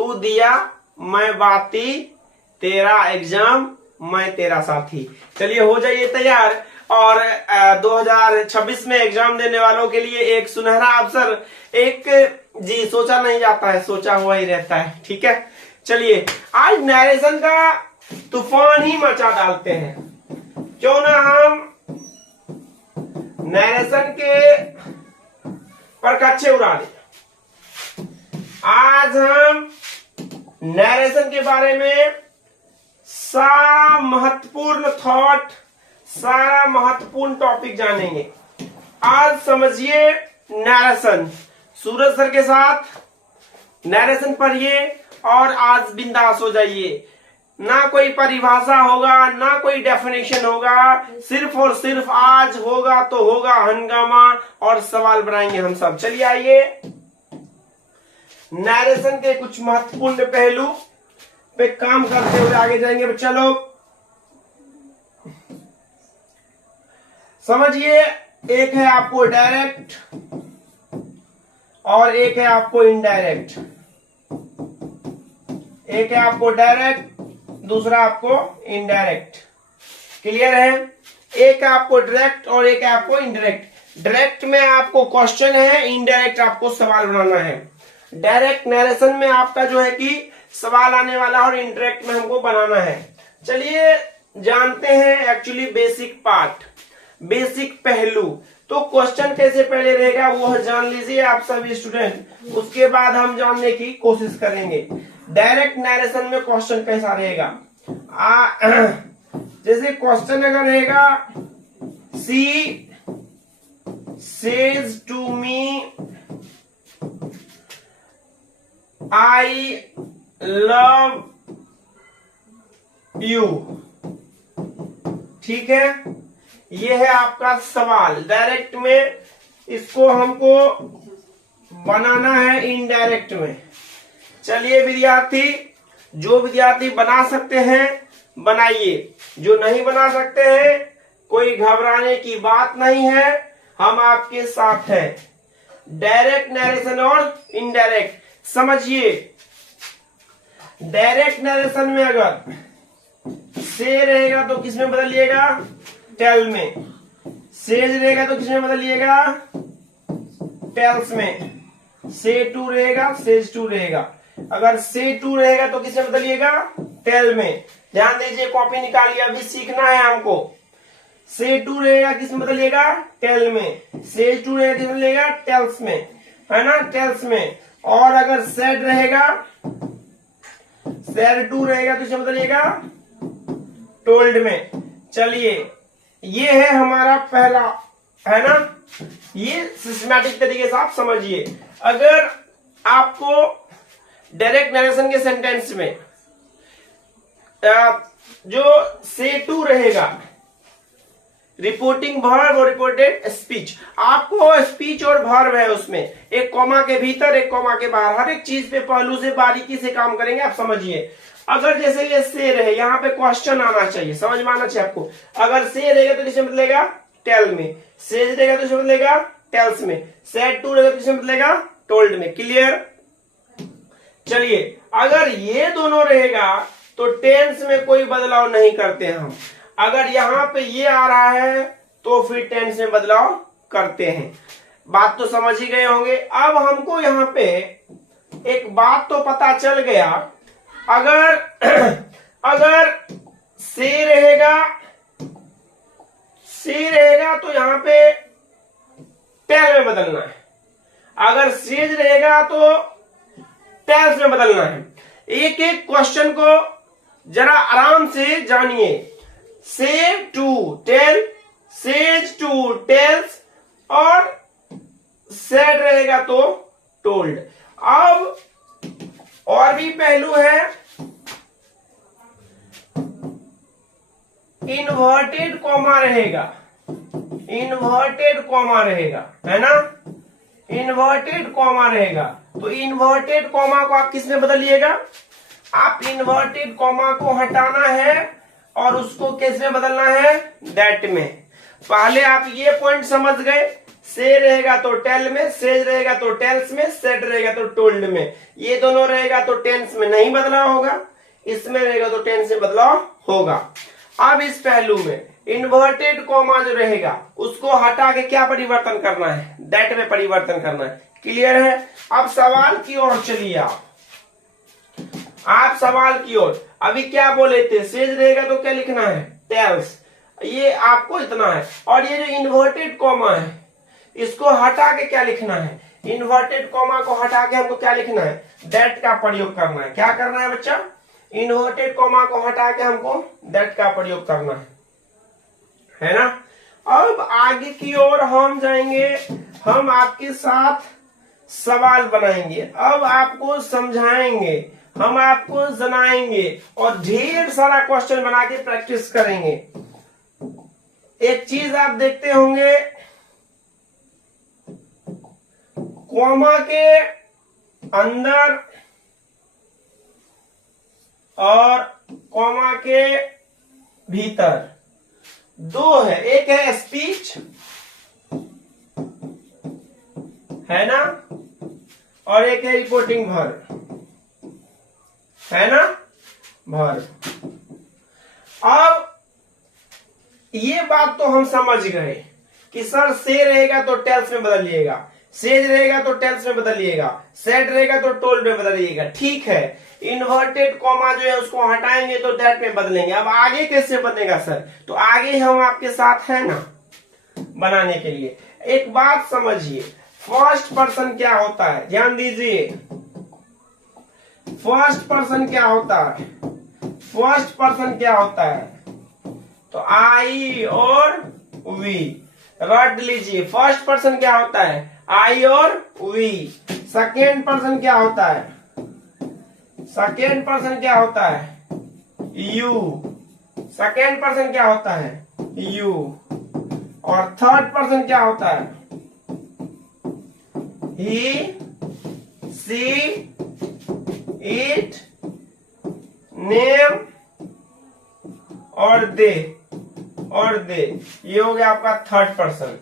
तू दिया मैं बाती, तेरा एग्जाम मैं तेरा साथी। चलिए हो जाइए तैयार। और 2026 में एग्जाम देने वालों के लिए एक सुनहरा अवसर, एक जी सोचा नहीं जाता है, सोचा हुआ ही रहता है। ठीक है, चलिए आज नरेशन का तूफान ही मचा डालते हैं। क्यों ना हम नरेशन के परकच्चे उड़ा दें। आज हम नरेशन के बारे में सारा महत्वपूर्ण थॉट, सारा महत्वपूर्ण टॉपिक जानेंगे। आज समझिए नरेशन, सूरज सर के साथ नरेशन पढ़िए और आज बिंदास हो जाइए। ना कोई परिभाषा होगा, ना कोई डेफिनेशन होगा, सिर्फ और सिर्फ आज होगा तो होगा हंगामा और सवाल बनाएंगे हम सब। चलिए आइए नरेशन के कुछ महत्वपूर्ण पहलू पे काम करते हुए आगे जाएंगे। चलो समझिए, एक है आपको डायरेक्ट और एक है आपको इनडायरेक्ट। एक है आपको डायरेक्ट, दूसरा आपको इनडायरेक्ट। क्लियर है? एक है आपको डायरेक्ट और एक है आपको इनडायरेक्ट। डायरेक्ट में आपको क्वेश्चन है, इनडायरेक्ट आपको सवाल बनाना है। डायरेक्ट नरेशन में आपका जो है कि सवाल आने वाला और इनडायरेक्ट में हमको बनाना है। चलिए जानते हैं एक्चुअली बेसिक पार्ट, बेसिक पहलू। तो क्वेश्चन कैसे पहले रहेगा वो जान लीजिए आप सभी स्टूडेंट, उसके बाद हम जानने की कोशिश करेंगे डायरेक्ट नरेशन में क्वेश्चन कैसा रहेगा। जैसे क्वेश्चन अगर रहेगा she says to me I love you, ठीक है, ये है आपका सवाल डायरेक्ट में। इसको हमको बनाना है इनडायरेक्ट में। चलिए विद्यार्थी, जो विद्यार्थी बना सकते हैं बनाइए, जो नहीं बना सकते हैं कोई घबराने की बात नहीं है, हम आपके साथ हैं। डायरेक्ट नरेशन और इनडायरेक्ट समझिए। डायरेक्ट नरेशन में अगर से रहेगा तो किसमें बदलिएगा? टेल में। सेज रहेगा तो किसमें बदलिएगा? टेल्स में। से टू रहेगा, सेज टू रहेगा। अगर से टू रहेगा तो किसमें बदलिएगा? टेल में। ध्यान दीजिए, कॉपी निकालिए, अभी सीखना है हमको। से टू रहेगा किसमें बदलिएगा? टेल में। सेज टू रहेगा किसमें बदलिएगा? टेल्स में, है ना, टेल्स में। और अगर सेड रहेगा, सेड टू रहेगा तो किसमें बदलिएगा? टोल्ड में। चलिए ये है हमारा पहला, है ना, ये सिस्टमैटिक तरीके से आप समझिए। अगर आपको डायरेक्ट नरेशन के सेंटेंस में जो से टू रहेगा, रिपोर्टिंग वर्ब और रिपोर्टेड स्पीच, आपको स्पीच और वर्ब है उसमें एक कॉमा के भीतर एक कॉमा के बाहर, हर एक चीज पे पहलू से बारीकी से काम करेंगे, आप समझिए। अगर जैसे ये से रहे, यहाँ पे क्वेश्चन आना चाहिए, समझ में आना चाहिए आपको। अगर से रहेगा तो किसमें बदलेगा? टेल में। सेज रहेगा तो किसमें बदलेगा? टेल्स में। सेड टू रहेगा तो किसमें बदलेगा? टोल्ड में। क्लियर? चलिए अगर ये दोनों रहेगा तो टेंस में कोई बदलाव नहीं करते हम। अगर यहाँ पे ये आ रहा है तो फिर टेंस में बदलाव करते हैं। बात तो समझ ही गए होंगे। अब हमको यहाँ पे एक बात तो पता चल गया, अगर से रहेगा तो यहाँ पे टेल में बदलना है। अगर सेज रहेगा तो टेल्स में बदलना है। एक एक क्वेश्चन को जरा आराम से जानिए। Say to tell, says to tells और सेड रहेगा तो टोल्ड। अब और भी पहलू है, इन्वर्टेड कॉमा रहेगा, इन्वर्टेड कॉमा रहेगा, है ना, इन्वर्टेड कॉमा रहेगा। तो इन्वर्टेड कॉमा को आप किस में बदलिएगा? आप इन्वर्टेड कॉमा को हटाना है और उसको किस में बदलना है? दैट में। पहले आप ये पॉइंट समझ गए से रहेगा तो टेल में, सेज रहेगा तो टेल्स में, सेड रहेगा तो टोल्ड में। ये दोनों रहेगा तो टेंस में नहीं बदलाव होगा, इसमें रहेगा तो टेंस में बदलाव होगा। अब इस पहलू में इन्वर्टेड कॉमा जो रहेगा उसको हटा के क्या परिवर्तन करना है, दैट में परिवर्तन करना है। क्लियर है? अब सवाल की ओर चलिए आप सवाल की ओर। अभी क्या बोले थे, सेज रहेगा तो क्या लिखना है, टेल्स, ये आपको इतना है। और ये जो इन्वर्टेड कॉमा है इसको हटा के क्या लिखना है, इन्वर्टेड कॉमा को हटा के हमको क्या लिखना है, दैट का प्रयोग करना है। क्या करना है बच्चा, इन्वर्टेड कॉमा को हटा के हमको दैट का प्रयोग करना है ना। अब आगे की ओर हम जाएंगे, हम आपके साथ सवाल बनाएंगे, अब आपको समझाएंगे, हम आपको जनाएंगे और ढेर सारा क्वेश्चन बना के प्रैक्टिस करेंगे। एक चीज आप देखते होंगे, कॉमा के अंदर और कॉमा के भीतर दो है, एक है स्पीच है ना, और एक है रिपोर्टिंग वर्ब है ना, वर्ब। अब ये बात तो हम समझ गए कि सर से रहेगा तो टेल्स में बदलिएगा, सेज रहेगा तो टेल्स में बदलिएगा, सेड रहेगा तो टोल्ड में बदलिएगा। ठीक है, इन्वर्टेड कॉमा जो है उसको हटाएंगे तो दैट में बदलेंगे। अब आगे कैसे बनेगा सर, तो आगे हम आपके साथ है ना बनाने के लिए। एक बात समझिए, फर्स्ट पर्सन क्या होता है, ध्यान दीजिए। फर्स्ट पर्सन क्या होता है, फर्स्ट पर्सन क्या होता है, तो आई और वी रट लीजिए। फर्स्ट पर्सन क्या होता है, आई और वी। सेकेंड पर्सन क्या होता है, सेकेंड पर्सन क्या होता है, यू। सेकेंड पर्सन क्या होता है, यू। और थर्ड पर्सन क्या होता है, ही, सी, इट, नेम और दे, ये हो गया आपका थर्ड पर्सन।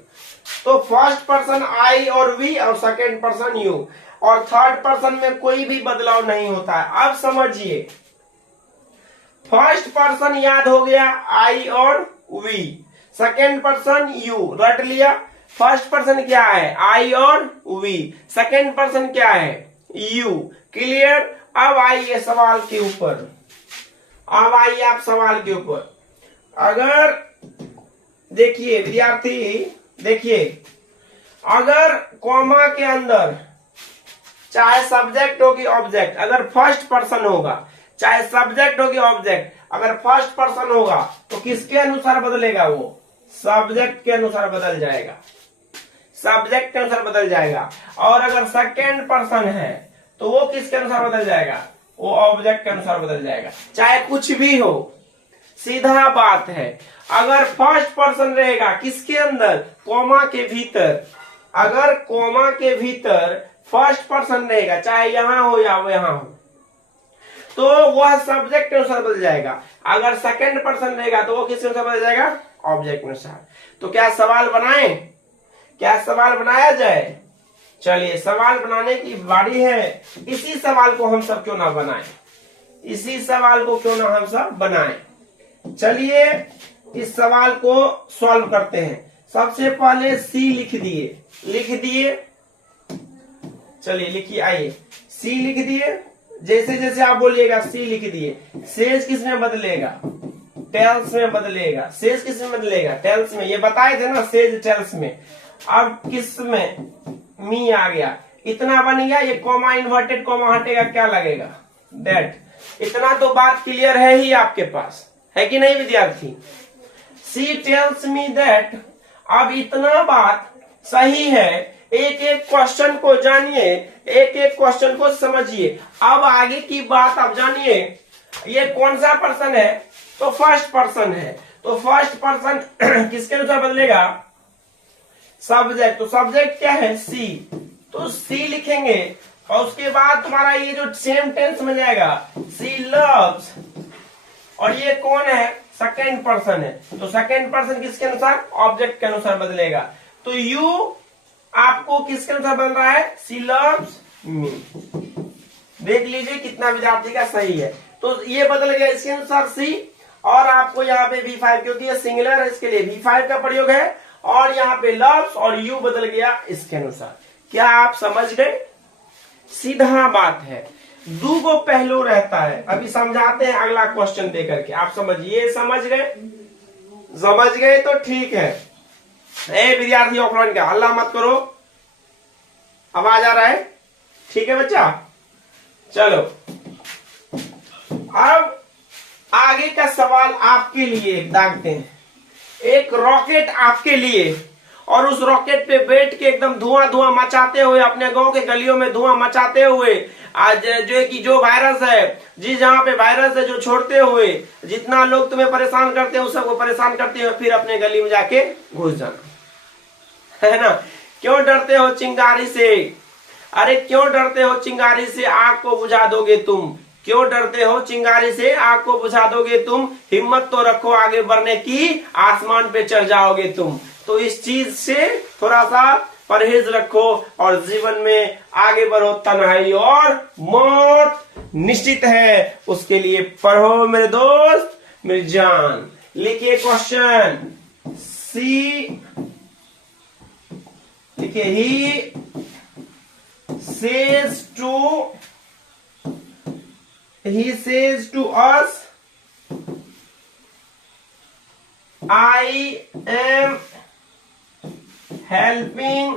तो फर्स्ट पर्सन आई और वी और सेकेंड पर्सन यू, और थर्ड पर्सन में कोई भी बदलाव नहीं होता है। अब समझिए, फर्स्ट पर्सन याद हो गया आई और वी, सेकेंड पर्सन यू रट लिया। फर्स्ट पर्सन क्या है, आई और वी, सेकेंड पर्सन क्या है, यू। क्लियर? अब आइए सवाल के ऊपर, अब आइए आप सवाल के ऊपर। अगर देखिए विद्यार्थी, देखिए, अगर कॉमा के अंदर चाहे सब्जेक्ट हो कि ऑब्जेक्ट, अगर फर्स्ट पर्सन होगा, चाहे सब्जेक्ट हो कि ऑब्जेक्ट, अगर फर्स्ट पर्सन होगा तो किसके अनुसार बदलेगा, वो सब्जेक्ट के अनुसार बदल जाएगा, सब्जेक्ट के अनुसार बदल जाएगा। और अगर सेकेंड पर्सन है तो वो किसके अनुसार बदल जाएगा, वो ऑब्जेक्ट के अनुसार बदल जाएगा, चाहे कुछ भी हो। सीधा बात है। अगर फर्स्ट पर्सन रहेगा किसके अंदर, कॉमा के भीतर, अगर कॉमा के भीतर फर्स्ट पर्सन रहेगा, चाहे यहां हो या वो यहां हो, तो वह सब्जेक्ट के अनुसार बदल जाएगा। अगर सेकंड पर्सन रहेगा तो वो किसके अनुसार बदल जाएगा, ऑब्जेक्ट के अनुसार। तो क्या सवाल बनाएं, क्या सवाल बनाया जाए? चलिए सवाल बनाने की बारी है। इसी सवाल को हम सब क्यों ना बनाएं, इसी सवाल को क्यों ना हम सब बनाएं। चलिए इस सवाल को सॉल्व करते हैं। सबसे पहले सी लिख दिए, लिख दिए, चलिए लिखिए, आइए सी लिख दिए। जैसे जैसे आप बोलिएगा सी लिख दिए। सेज किस में बदलेगा, टेल्स में बदलेगा। सेज किस में बदलेगा, टेल्स में। ये बताए थे ना, सेज टेल्स में। अब किस में, मी आ गया, इतना बन गया। ये कॉमा इन्वर्टेड कॉमा हटेगा, क्या लगेगा, दैट। इतना तो बात क्लियर है ही आपके पास, है कि नहीं विद्यार्थी? सी टेल्स मी दैट। अब इतना बात सही है। एक एक क्वेश्चन को जानिए, एक एक क्वेश्चन को समझिए। अब आगे की बात आप जानिए। ये कौन सा पर्सन है, तो फर्स्ट पर्सन है। तो फर्स्ट पर्सन किसके अनुसार बदलेगा, सब्जेक्ट। तो सब्जेक्ट क्या है, सी। तो सी लिखेंगे और उसके बाद तुम्हारा ये जो सेम टेंस में जाएगा, सी लव्स। और ये कौन है, सेकेंड पर्सन है। तो सेकेंड पर्सन किसके अनुसार, ऑब्जेक्ट के अनुसार बदलेगा। तो यू आपको किसके अनुसार बन रहा है? सी लव्स मी। देख लीजिए कितना विद्यार्थी का सही है। तो ये बदल गया इसके अनुसार सी, और आपको यहाँ पे V5 क्योंकि ये सिंगुलर है इसके लिए V5 का प्रयोग है, और यहाँ पे लव्स और यू बदल गया इसके अनुसार। क्या आप समझ गए? सीधा बात है, दो गो पहलू रहता है। अभी समझाते हैं अगला क्वेश्चन दे करके, आप समझिए। समझ गए? समझ गए तो ठीक है। ए विद्यार्थी ऑफलाइन का हल्ला मत करो, आवाज आ रहा है? ठीक है बच्चा, चलो अब आगे का सवाल आपके लिए दागते हैं। एक रॉकेट आपके लिए, और उस रॉकेट पे बैठ के एकदम धुआं धुआं मचाते हुए, अपने गांव के गलियों में धुआं मचाते हुए, आज जो वायरस है, जहां पे वायरस है, जो छोड़ते हुए जितना लोग तुम्हें परेशान करते हैं उस सबको परेशान करते हुए फिर अपने गली में जाके घुस जाना, है ना? क्यों डरते हो चिंगारी से? अरे क्यों डरते हो चिंगारी से? आग को बुझा दोगे तुम। क्यों डरते हो चिंगारी से? आग को बुझा दोगे तुम। हिम्मत तो रखो आगे बढ़ने की, आसमान पे चढ़ जाओगे तुम। तो इस चीज से थोड़ा सा परहेज रखो और जीवन में आगे बढ़ो। तन्हाई और मौत निश्चित है, उसके लिए पढ़ो मेरे दोस्त, मेरी जान। लिखिए क्वेश्चन सी, लिखिए ही says to us, I am helping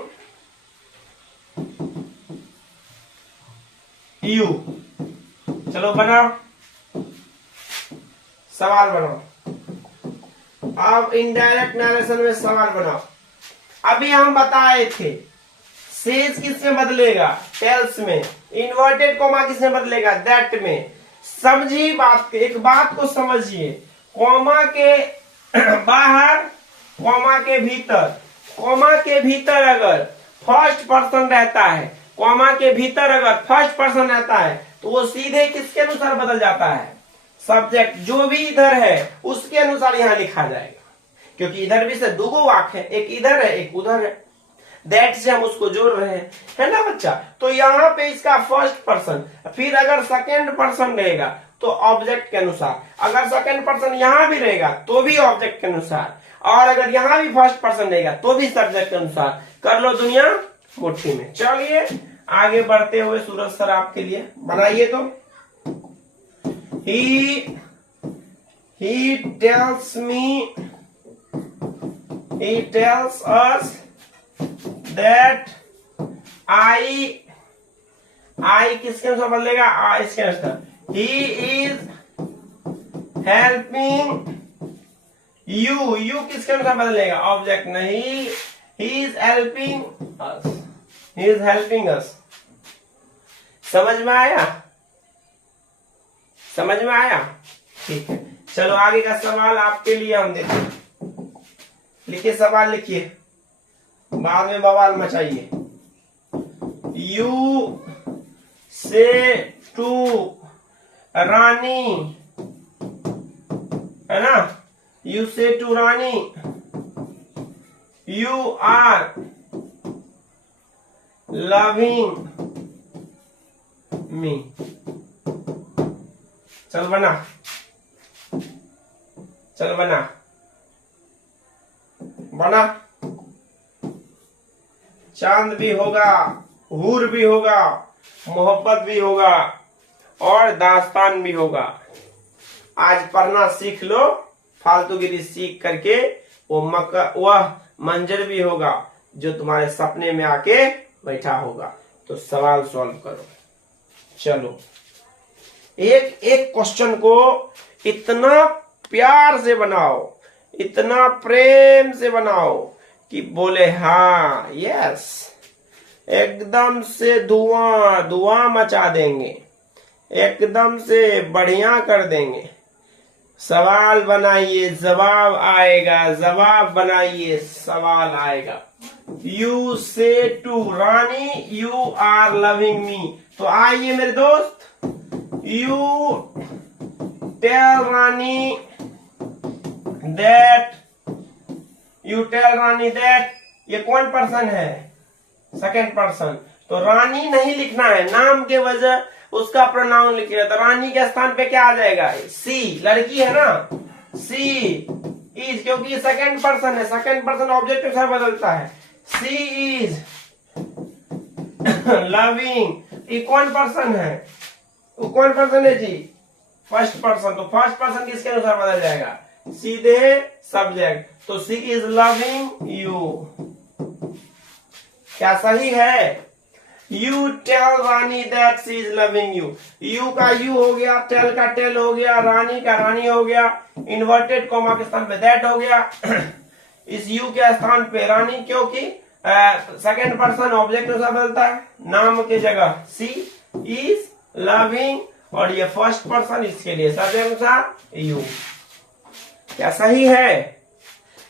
you। चलो बनाओ, सवाल बनाओ। अब इनडायरेक्ट नरेशन में सवाल बनाओ। अभी हम बताए थे सेज किसमें बदलेगा? टेल्स में। इन्वर्टेड कॉमा किसमें बदलेगा? दैट में। समझिए बात, एक बात को समझिए। कॉमा के बाहर, कॉमा के भीतर, कॉमा के भीतर अगर फर्स्ट पर्सन रहता है, कॉमा के भीतर अगर फर्स्ट पर्सन रहता है तो वो सीधे किसके अनुसार बदल जाता है? सब्जेक्ट जो भी इधर है उसके अनुसार यहां लिखा जाएगा, क्योंकि इधर भी से दो वाक्य है, एक इधर है एक उधर है। दैट से हम उसको जोड़ रहे हैं, है ना बच्चा? तो यहाँ पे इसका फर्स्ट पर्सन, फिर अगर सेकेंड पर्सन रहेगा तो ऑब्जेक्ट के अनुसार, अगर सेकेंड पर्सन यहाँ भी रहेगा तो भी ऑब्जेक्ट के अनुसार, और अगर यहाँ भी फर्स्ट पर्सन रहेगा तो भी सब्जेक्ट के अनुसार। कर लो दुनिया मुट्ठी में। चलिए आगे बढ़ते हुए सूरज सर आपके लिए बनाइए। तो he tells me, he tells us that I किसके अनुसार बदलेगा? इसके अनुसार। He is helping you, you किसके अनुसार बदलेगा? ऑब्जेक्ट नहीं। He is helping us, he is helping us। समझ में आया? समझ में आया? ठीक है, चलो आगे का सवाल आपके लिए हम देते हैं। लिखिए सवाल, लिखिए, बाद में बवाल मचाइए। यू से टू रानी, है ना? You say to Rani, you are loving me. चल बना, चल बना, बना। चांद भी होगा, हूर भी होगा, मोहब्बत भी होगा और दास्तान भी होगा। आज पढ़ना सीख लो, फालतूगिरी सीख करके वह मंजर भी होगा जो तुम्हारे सपने में आके बैठा होगा। तो सवाल सॉल्व करो। चलो एक एक क्वेश्चन को इतना प्यार से बनाओ, इतना प्रेम से बनाओ कि बोले हाँ यस, एकदम से धुआं धुआं मचा देंगे, एकदम से बढ़िया कर देंगे। सवाल बनाइए जवाब आएगा, जवाब बनाइए सवाल आएगा। You say to Rani, you are loving me. तो आइए मेरे दोस्त, you tell Rani that, you tell Rani that, ये कौन पर्सन है? Second person. तो रानी नहीं लिखना है, नाम के वजह उसका प्रोनाउन लिखिए। तो रानी के स्थान पे क्या आ जाएगा? सी, लड़की है ना, सी इज, क्योंकि सेकंड पर्सन है, सेकंड पर्सन ऑब्जेक्ट के साथ बदलता है। सी इज लविंग, ये कौन पर्सन है? वो कौन पर्सन है जी? First person. तो फर्स्ट पर्सन किसके अनुसार बदल जाएगा? सीधे सब्जेक्ट। तो सी इज लविंग यू। क्या सही है? You tell Rani that she is loving you. You का यू हो गया, टेल का टेल हो गया, रानी का रानी हो गया, इन्वर्टेड कॉमा के स्थान पे दैट हो गया। इस यू के स्थान पे रानी, क्योंकि सेकेंड पर्सन ऑब्जेक्ट अनुसार बदलता है, नाम की जगह सी इज लविंग, और ये फर्स्ट पर्सन, इसके लिए सब्जेक्ट अनुसार यू। क्या सही है?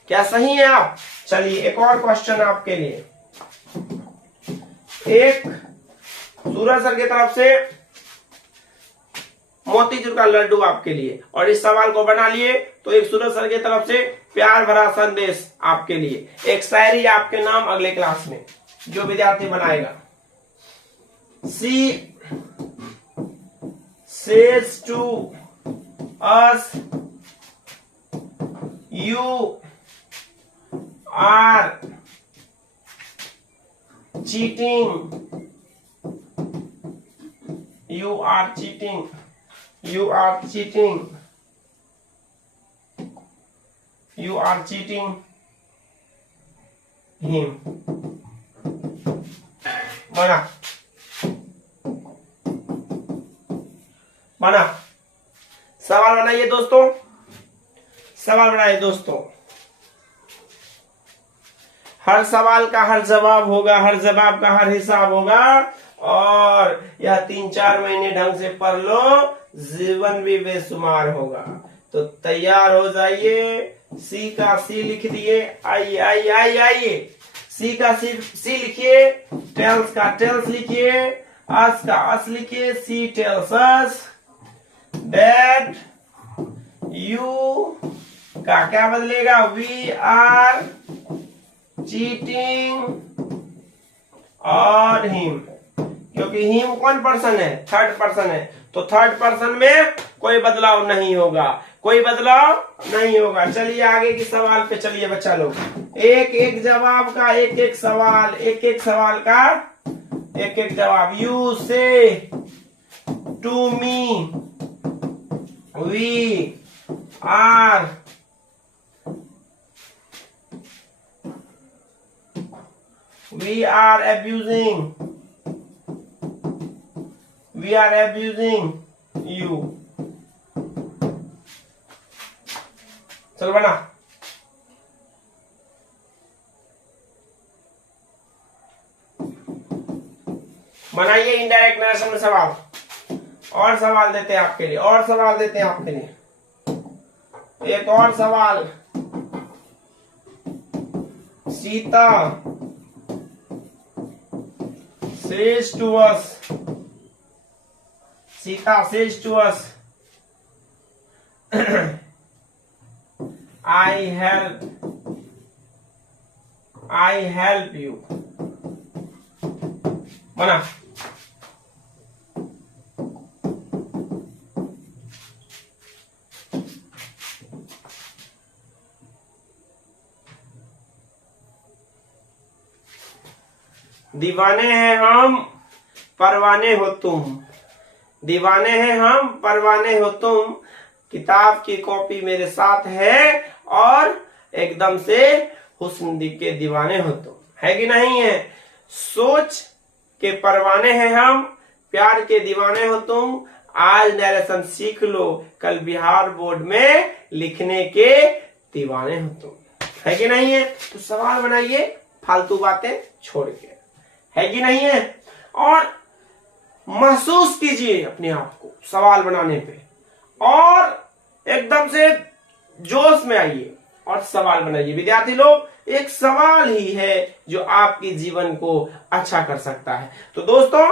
क्या सही है आप? चलिए एक और क्वेश्चन आपके लिए। एक सूरज सर की तरफ से मोतीचूर का लड्डू आपके लिए, और इस सवाल को बना लिए। तो एक सूरज सर की तरफ से प्यार भरा संदेश आपके लिए, एक शायरी आपके नाम अगले क्लास में जो विद्यार्थी बनाएगा। सी says to us, you are cheating, you are cheating, you are cheating, you are cheating him। बना सवाल बनाइए दोस्तों, सवाल बनाइए दोस्तों। हर सवाल का हर जवाब होगा, हर जवाब का हर हिसाब होगा, और यह 3-4 महीने ढंग से पढ़ लो, जीवन भी बेशुमार होगा। तो तैयार हो जाइए। सी का सी लिख दिए, आइए आइए आइए आइए। सी का सी लिखिए, टेल्स का टेल्स लिखिए, अस का अस लिखिए। सी टेल्स अस that you का क्या बदलेगा? we are cheating on him, क्योंकि him कौन पर्सन है? थर्ड पर्सन है। तो थर्ड पर्सन में कोई बदलाव नहीं होगा, कोई बदलाव नहीं होगा। चलिए आगे की सवाल पे चलिए बच्चा लोग। एक एक जवाब का एक एक सवाल, एक एक सवाल का एक एक जवाब। You say to me we are abusing you। चलो बना। बनाइए इनडायरेक्ट नरेशन में सवाल, और सवाल देते हैं आपके लिए, और सवाल देते हैं आपके लिए। एक और सवाल। Sita says to us, Sita says to us, I help you। बना। दीवाने हैं हम, परवाने हो तुम। दीवाने हैं हम, परवाने हो तुम। किताब की कॉपी मेरे साथ है, और एकदम से हुस्न के दीवाने हो तुम। है कि नहीं है? सोच के परवाने हैं हम, प्यार के दीवाने हो तुम। आज नरेशन सीख लो, कल बिहार बोर्ड में लिखने के दीवाने हो तुम। है कि नहीं है? तो सवाल बनाइए फालतू बातें छोड़ के। है कि नहीं है? और महसूस कीजिए अपने आप को सवाल बनाने पे, और एकदम से जोश में आइए और सवाल बनाइए। विद्यार्थी लोग, एक सवाल ही है जो आपके जीवन को अच्छा कर सकता है। तो दोस्तों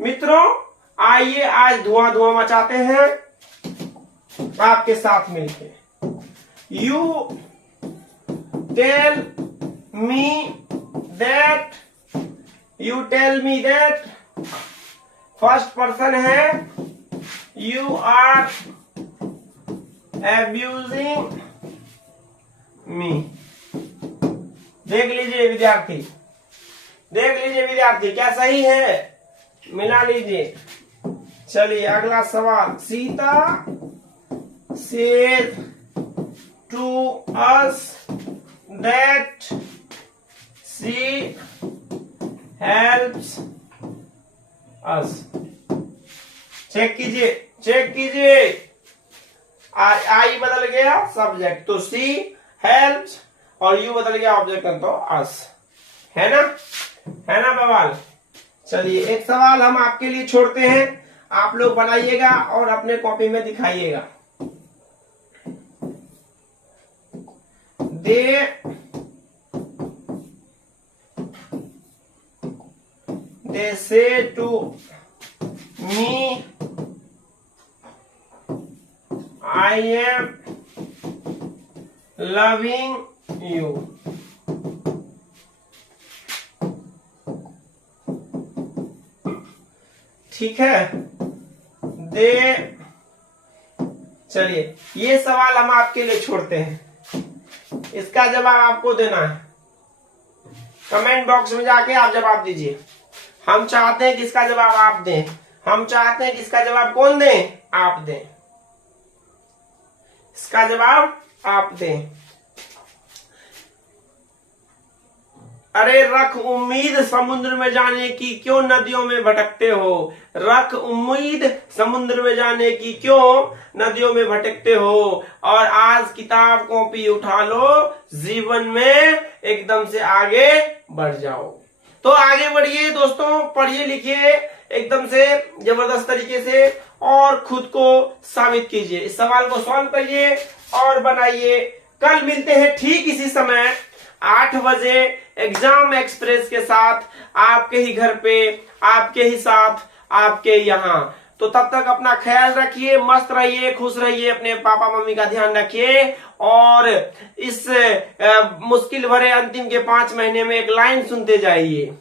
मित्रों, आइए आज धुआं धुआं मचाते हैं आपके साथ मिलके। You tell me that you tell me that first person है यू आर abusing मी। देख लीजिए विद्यार्थी, देख लीजिए विद्यार्थी, क्या सही है? मिला लीजिए। चलिए अगला सवाल। Sita says to us that she helps us। Check कीजिए, चेक कीजिए। आई बदल गया सब्जेक्ट तो सी हेल्प्स और यू बदल गया ऑब्जेक्ट तो अस, है ना, है ना बवाल। चलिए एक सवाल हम आपके लिए छोड़ते हैं, आप लोग बनाइएगा और अपने कॉपी में दिखाइएगा। They say to me I am loving you। ठीक है। चलिए ये सवाल हम आपके लिए छोड़ते हैं, इसका जवाब आपको देना है। कमेंट बॉक्स में जाके आप जवाब दीजिए। हम चाहते हैं कि इसका जवाब आप दें, हम चाहते हैं कि इसका जवाब कौन दें? आप दें, इसका जवाब आप दें। अरे रख उम्मीद समुद्र में जाने की, क्यों नदियों में भटकते हो? रख उम्मीद समुद्र में जाने की, क्यों नदियों में भटकते हो? और आज किताब कॉपी उठा लो, जीवन में एकदम से आगे बढ़ जाओ। तो आगे बढ़िए दोस्तों, पढ़िए लिखिए एकदम से जबरदस्त तरीके से और खुद को साबित कीजिए। इस सवाल को सॉल्व करिए और बनाइए। कल मिलते हैं ठीक इसी समय 8 बजे एग्जाम एक्सप्रेस के साथ, आपके ही घर पे, आपके ही साथ, आपके यहाँ। तो तब तक अपना ख्याल रखिए, मस्त रहिए, खुश रहिए, अपने पापा मम्मी का ध्यान रखिए और इस मुश्किल भरे अंतिम के 5 महीने में एक लाइन सुनते जाइए।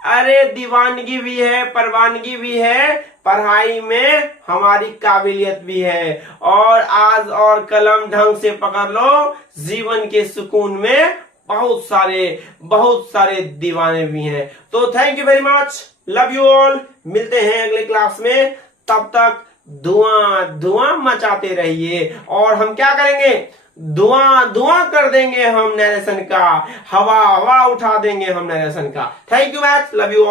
अरे दीवानगी भी है, परवानगी भी है, पढ़ाई में हमारी काबिलियत भी है, और आज और कलम ढंग से पकड़ लो, जीवन के सुकून में बहुत सारे दीवाने भी हैं। तो thank you very much, love you all. मिलते हैं अगले क्लास में, तब तक धुआं मचाते रहिए। और हम क्या करेंगे? धुआं कर देंगे हम नरेशन का, हवा उठा देंगे हम नरेशन का। Thank you match, love you all.